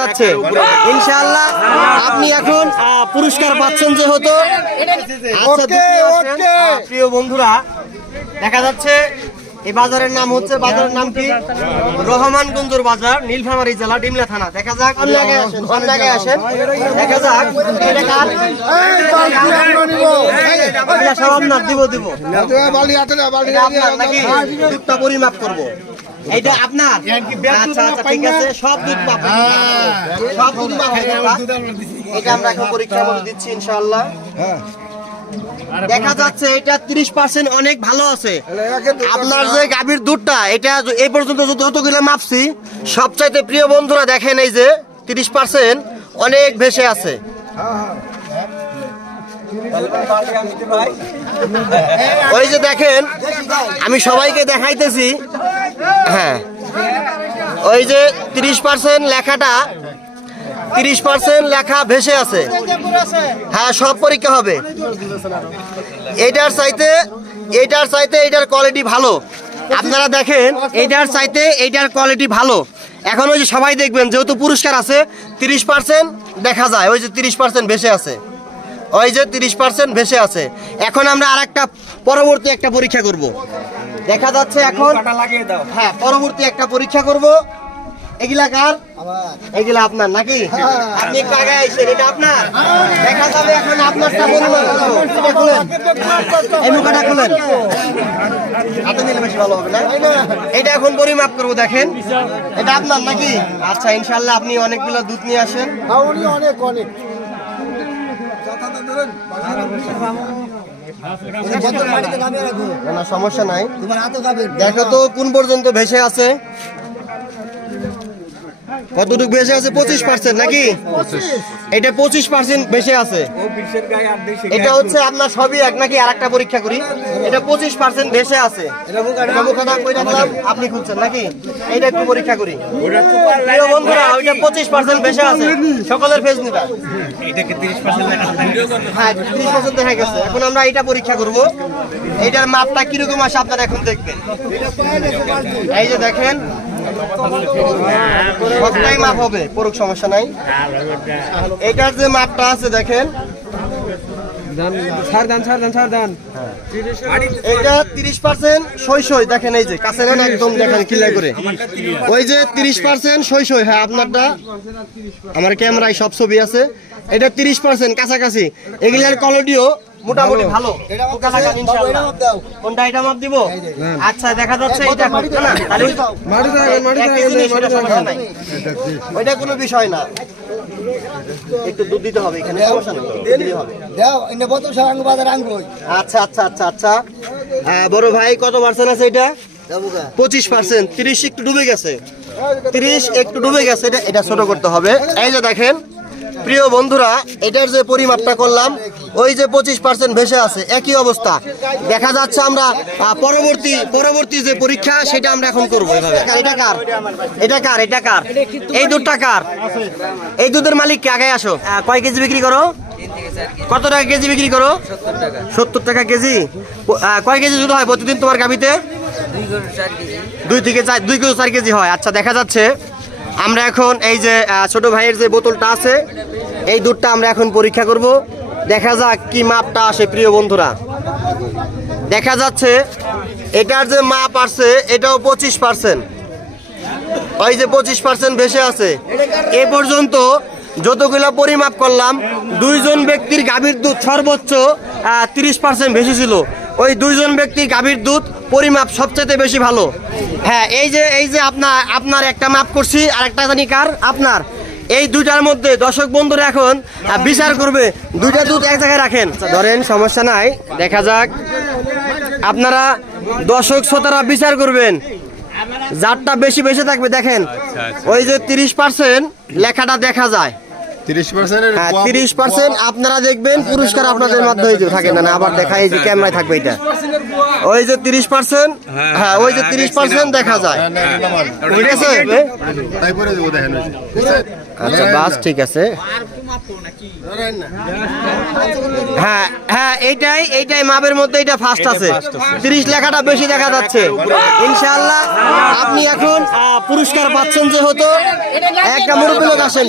যাচ্ছে ইনশাআল্লাহ আপনি এখন পুরস্কার পাচ্ছেন যেহেতু। প্রিয় বন্ধুরা দেখা যাচ্ছে এই বাজারের নাম হচ্ছে, বাজারের নাম কি? রহমানগঞ্জের বাজার, নীলফামারী জেলা, ডিমলা থানা। দেখা যাক, অন্য আসেন, দেখা যাক সব আপনার দিব দুধটা পরিমাপ করবো। এইটা আপনার? আচ্ছা আচ্ছা ঠিক আছে, সব দুধ পাবো, সব দুধ পাবো। এটা আমরা এখন পরীক্ষা করে দিচ্ছি ইনশাআল্লাহ। দেখা যাচ্ছে এটা 30% অনেক ভালো আছে। আপনার যে গাভীর দুধটা এটা এই পর্যন্ত যতগুলো মাপছি সবচাইতে প্রিয় বন্ধুরা দেখেন এই যে 30% অনেক ভেসে আছে। ওই যে দেখেন আমি সবাইকে দেখাইতেছি, হ্যাঁ ওই যে 30% লেখাটা 30% লেখা ভেসে আছে। হ্যাঁ সব পরীক্ষা হবে। এটার চাইতে এটার কোয়ালিটি ভালো। আপনারা দেখেন এটার চাইতে এটার কোয়ালিটি ভালো। এখন ওই যে সবাই দেখবেন যেহেতু পুরস্কার আছে 30% দেখা যায়, ওই যে 30% ভেসে আছে, ওই যে 30% ভেসে আছে। এখন আমরা আরেকটা পরবর্তী একটা পরীক্ষা করব। দেখা যাচ্ছে এখন হ্যাঁ পরবর্তী একটা পরীক্ষা করব। এগুলা কার? এগুলা আপনার নাকি? আপনি একটু আগে আইছেন, এটা আপনার। দেখা যাবে এখন আপনারটা পরিমাপ করব। এটা খুলেন, এই মুখটা খুলেন, হাতে দিলে বেশি ভালো হবে না? এটা এখন পরিমাপ করব। দেখেন এটা আপনার নাকি? আচ্ছা ইনশাআল্লাহ আপনি অনেকগুলো দুধ নিয়ে আসেন। অনেক অনেক না সমস্যা নাই। দেখো তো কোন পর্যন্ত ভেসে আছে, কতটুকু ভেসে আছে? 25% নাকি? এটা 25% ভেসে আছে। এটা হচ্ছে আপনার সবই এক নাকি? আরেকটা পরীক্ষা করি। এটা 25% ভেসে আছে। আপনি খুঁজছেন নাকি? এটা একটু পরীক্ষা করি। প্রিয় বন্ধুরা ওইটা 25% ভেসে আছে। সকলের ফেজ নিবা। হ্যাঁ 30% দেখা গেছে। এখন আমরা এটা পরীক্ষা করব। এইটার মাপটা কিরকম আসে আপনারা এখন দেখবেন। এই যে দেখেন সবটাই মাপ হবে, পরক সমস্যা নাই। এটার যে মাপটা আছে দেখেন, এটা 30% সই দেখেন, এই যে কাছে নেন একদম দেখেন ক্লিয়ার করে। ওই যে 30% সই, হ্যাঁ আপনারটা আমার ক্যামেরায় সব ছবি আছে। এটা 30% কাছাকাছি। এগুলার কোয়ালিটিও মোটামুটি ভালো। কোনটা এটা মাপ দিব? আচ্ছা দেখা যাচ্ছে এটা না, ওইটা কোনো বিষয় না। একটু দুধ দিতে হবে এখানে, সমস্যা নেই, দিতে হবে। আচ্ছা আচ্ছা আচ্ছা আচ্ছা বড় ভাই কত পার্সেন্ট আছে এটা? 25%। 30 একটু ডুবে গেছে, 30 একটু ডুবে গেছে। এটা ছোট করতে হবে। এই যে দেখেন প্রিয় বন্ধুরা এটার যে পরিমাপটা করলাম ওই যে 25% ভেসে আছে, একই অবস্থা। দেখা যাচ্ছে আমরা পরবর্তী যে পরীক্ষা সেটা আমরা এখন করবো এভাবে। এটা কার? এটা কার? এটা কার? এই দুধটা কার? এই দুধের মালিক কে? আগে আসো। কয় কেজি বিক্রি করো? কত টাকা কেজি বিক্রি করো? 70 টাকা কেজি। কয় কেজি দুধ হয় প্রতিদিন তোমার গাভীতে? 2 থেকে 4 কেজি হয়। আচ্ছা দেখা যাচ্ছে আমরা এখন এই যে ছোট ভাইয়ের যে বোতলটা আছে এই দুধটা আমরা এখন পরীক্ষা করব। দেখা যাক কি মাপটা আসে। প্রিয় বন্ধুরা দেখা যাচ্ছে এটার যে মাপ আসছে এটাও 25%। ওই যে 25% ভেসে আছে। এ পর্যন্ত যতগুলো পরিমাপ করলাম 2 জন ব্যক্তির গাভীর দুধ সর্বোচ্চ 30% ভেসে ছিল। ওই 2 জন ব্যক্তির গাভীর দুধ পরিমাপ সবচেয়ে বেশি ভালো। হ্যাঁ এই যে আপনার একটা মাপ করছি, আর একটা জানি কার? আপনার। এই দুইটার মধ্যে দর্শক বন্ধুরা এখন বিচার করবে। দুইটা দুধ এক জায়গায় রাখেন, ধরেন সমস্যা নাই। দেখা যাক আপনারা দর্শক শ্রোতারা বিচার করবেন যারটা বেশি বেশি থাকবে। দেখেন ওই যে 30% লেখাটা দেখা যায়, 30% আপনারা দেখবেন। পুরস্কার আপনাদের মাধ্যমে থাকে না, আবার দেখা এই যে ক্যামেরায় থাকবে এটা। ওই যে 30%, হ্যাঁ ওই যে 30% দেখা যায়। ঠিক আছে আচ্ছা বাস ঠিক আছে। হ্যাঁ হ্যাঁ, এইটাই মাপের মধ্যে এটা ফার্স্ট আছে। 30 লেখাটা বেশি দেখা যাচ্ছে। ইনশাআল্লাহ আপনি এখন পুরস্কার পাচ্ছেন, যেহেতু একটা মুরব্বী লোক আসেন।